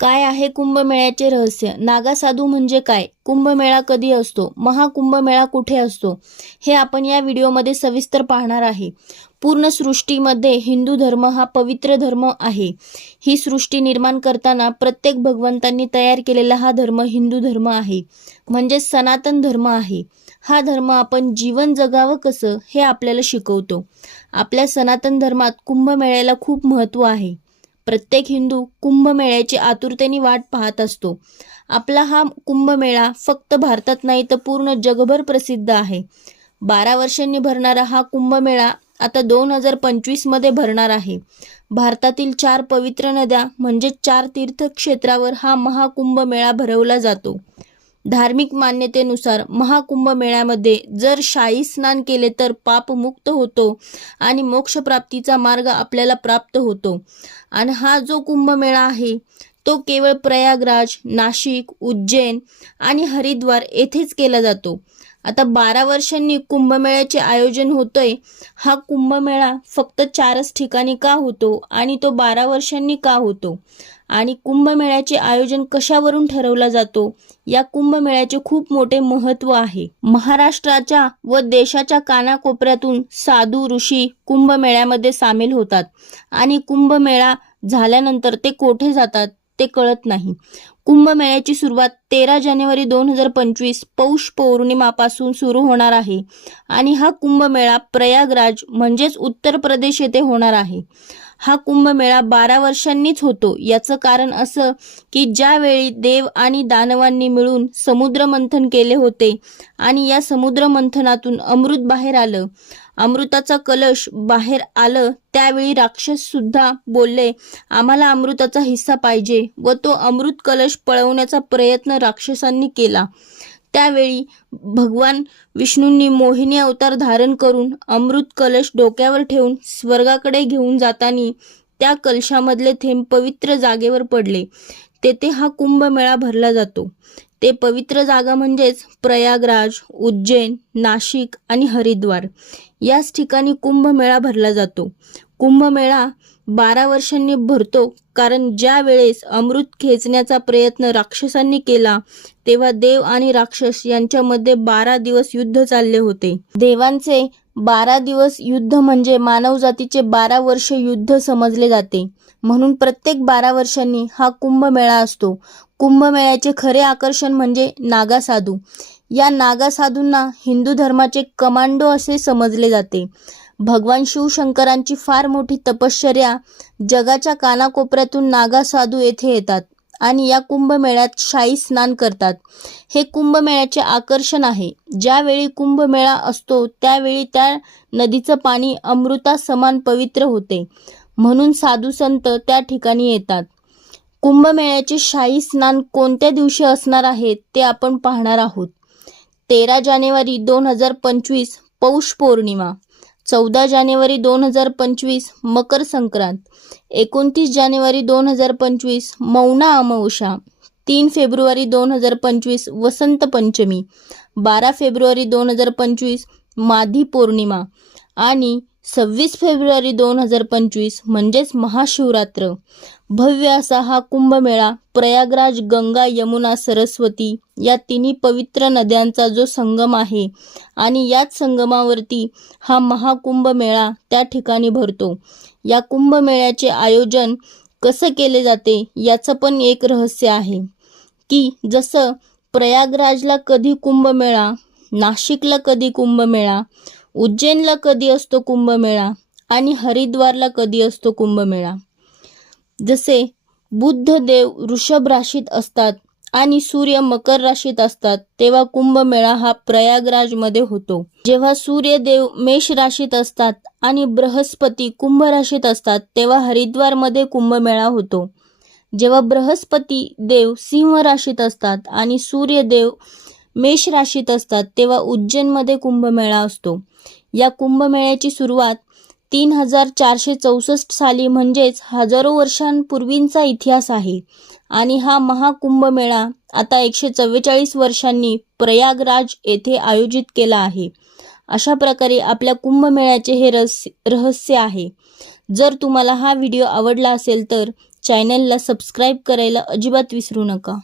काय आहे कुंभमेळ्याचे रहस्य? नागा साधू म्हणजे काय? कुंभमेळा कधी असतो? महाकुंभमेळा कुठे असतो? हे आपण या व्हिडिओमध्ये सविस्तर पाहणार आहे. पूर्ण सृष्टीमध्ये हिंदू धर्म हा पवित्र धर्म आहे. ही सृष्टी निर्माण करताना प्रत्येक भगवंतांनी तयार केलेला हा धर्म हिंदू धर्म आहे. म्हणजे सनातन धर्म आहे. हा धर्म आपण जीवन जगावं कसं हे आपल्याला शिकवतो. आपल्या सनातन धर्मात कुंभमेळ्याला खूप महत्त्व आहे. प्रत्येक हिंदू कुंभमेळ्याची आतुरतेने वाट पाहत असतो. आपला हा कुंभमेळा फक्त भारतात नाही तर पूर्ण जगभर प्रसिद्ध आहे. बारा वर्षांनी भरणारा हा कुंभमेळा आता दोन हजार पंचवीसमध्ये भरणार आहे. भारतातील चार पवित्र नद्या म्हणजे चार तीर्थक्षेत्रावर हा महाकुंभमेळा भरवला जातो. धार्मिक मान्यतेनुसार महाकुंभ मेळ्यामध्ये जर शाही स्नान केले तर पापमुक्त होतो आणि मोक्षप्राप्तीचा मार्ग आपल्याला प्राप्त होतो. आणि हा जो कुंभमेळा आहे तो केवळ प्रयागराज नाशिक उज्जैन आणि हरिद्वार येथेच केला जातो. आता बारा वर्षांनी कुंभमेळ्याचे आयोजन होतंय. हा कुंभमेळा फक्त चारच ठिकाणी का होतो आणि तो बारा वर्षांनी का होतो? आणि कुंभमेळ्याचे आयोजन कशावरून ठरवला जातो? या कुंभमेळ्याचे खूप मोठे महत्त्व आहे. महाराष्ट्राच्या व देशाच्या कानाकोपऱ्यातून साधू ऋषी कुंभमेळ्यामध्ये सामील होतात. आणि कुंभमेळा झाल्यानंतर ते कोठे जातात ते कळत नाही. कुंभमेळ्याची सुरुवात तेरा जानेवारी दोन हजार पंचवीस पौष पौर्णिमापासून सुरू होणार आहे. आणि हा कुंभमेळा प्रयागराज म्हणजेच उत्तर प्रदेश येथे होणार आहे. हा कुंभमेळा बारा वर्षांनीच होतो. याचं कारण असं की ज्यावेळी देव आणि दानवांनी मिळून समुद्र मंथन केले होते आणि या समुद्र मंथनातून अमृत बाहेर आलं अमृताचा कलश बाहेर आलं त्यावेळी राक्षस सुद्धा बोलले आम्हाला अमृताचा हिस्सा पाहिजे व तो अमृत कलश पळवण्याचा प्रयत्न राक्षसांनी केला. त्यावेळी भगवान विष्णूंनी मोहिनी अवतार धारण करून अमृत कलश डोक्यावर ठेवून स्वर्गाकडे घेऊन जाताना त्या कलशामधले थेंब पवित्र जागेवर पडले. तेथे हा कुंभमेळा भरला जातो. ते पवित्र जागा म्हणजेच प्रयागराज उज्जैन नाशिक आणि हरिद्वार. याच ठिकाणी कुंभमेळा भरला जातो. कुंभमेळा बारा वर्षांनी भरतो कारण ज्या वेळेस अमृत खेचण्याचा प्रयत्न राक्षसांनी केला तेव्हा देव आणि राक्षस यांच्यामध्ये बारा दिवस युद्ध चालले होते. देवांचे बारा दिवस युद्ध म्हणजे मानवजातीचे बारा वर्ष युद्ध समजले जाते. म्हणून प्रत्येक बारा वर्षांनी हा कुंभमेळा असतो. कुंभमेळ्याचे खरे आकर्षण म्हणजे नागा साधू या नागा साधूंना हिंदू धर्माचे कमांडो असे समजले जाते. भगवान शिवशंकरांची फार मोठी तपश्चर्या जगाच्या कानाकोपऱ्यातून नागा साधू येथे येतात आणि या कुंभमेळ्यात शाही स्नान करतात. हे कुंभमेळ्याचे आकर्षण आहे. ज्यावेळी कुंभमेळा असतो त्यावेळी त्या नदीचं पाणी अमृता समान पवित्र होते. म्हणून साधू संत त्या ठिकाणी येतात. कुंभमेळ्याचे शाही स्नान कोणत्या दिवशी असणार आहे ते आपण पाहणार आहोत. तेरा जानेवारी दोन हजार पंचवीस पौष पौर्णिमा. चौदा जानेवारी दोन हजार पंचवीस मकर संक्रांत. एकोणतीस जानेवारी दोन हजार पंचवीस मौना अमावस्या. तीन फेब्रुवारी दोन हजार पंचवीस वसंत पंचमी. बारा फेब्रुवारी दोन हजार पंचवीस माधी पौर्णिमा. आणि सव्वीस फेब्रुवारी दोन हजार पंचवीस म्हणजेच महाशिवरात्र. भव्य असा हा कुंभमेळा प्रयागराज गंगा यमुना सरस्वती या तिन्ही पवित्र नद्यांचा जो संगम आहे आणि याच संगमावरती हा महाकुंभमेळा त्या ठिकाणी भरतो. या कुंभमेळ्याचे आयोजन कसं केले जाते याचं पण एक रहस्य आहे की जसं प्रयागराजला कधी कुंभमेळा नाशिकला कधी कुंभमेळा उज्जैनला कधी असतो कुंभमेळा आणि हरिद्वारला कधी असतो कुंभमेळा? जसे बुद्ध देव वृषभ राशीत असतात आणि सूर्य मकर राशीत असतात तेव्हा कुंभमेळा हा प्रयागराजमध्ये होतो. जेव्हा सूर्यदेव मेष राशीत असतात आणि बृहस्पती कुंभ राशीत असतात तेव्हा हरिद्वारमध्ये कुंभमेळा होतो. जेव्हा बृहस्पती देव सिंह राशीत असतात आणि सूर्यदेव मेष राशीत असतात तेव्हा उज्जैनमध्ये कुंभमेळा असतो. या कुंभमेळ्याची सुरुवात तीन हजार चारशे चौसष्ट साली म्हणजेच हजारो वर्षांपूर्वींचा इतिहास आहे. आणि हा महाकुंभमेळा आता एकशे चव्वेचाळीस वर्षांनी प्रयागराज येथे आयोजित केला आहे. अशा प्रकारे आपल्या कुंभमेळ्याचे हे रहस्य रहस्य आहे. जर तुम्हाला हा व्हिडिओ आवडला असेल तर चॅनलला सबस्क्राईब करायला अजिबात विसरू नका.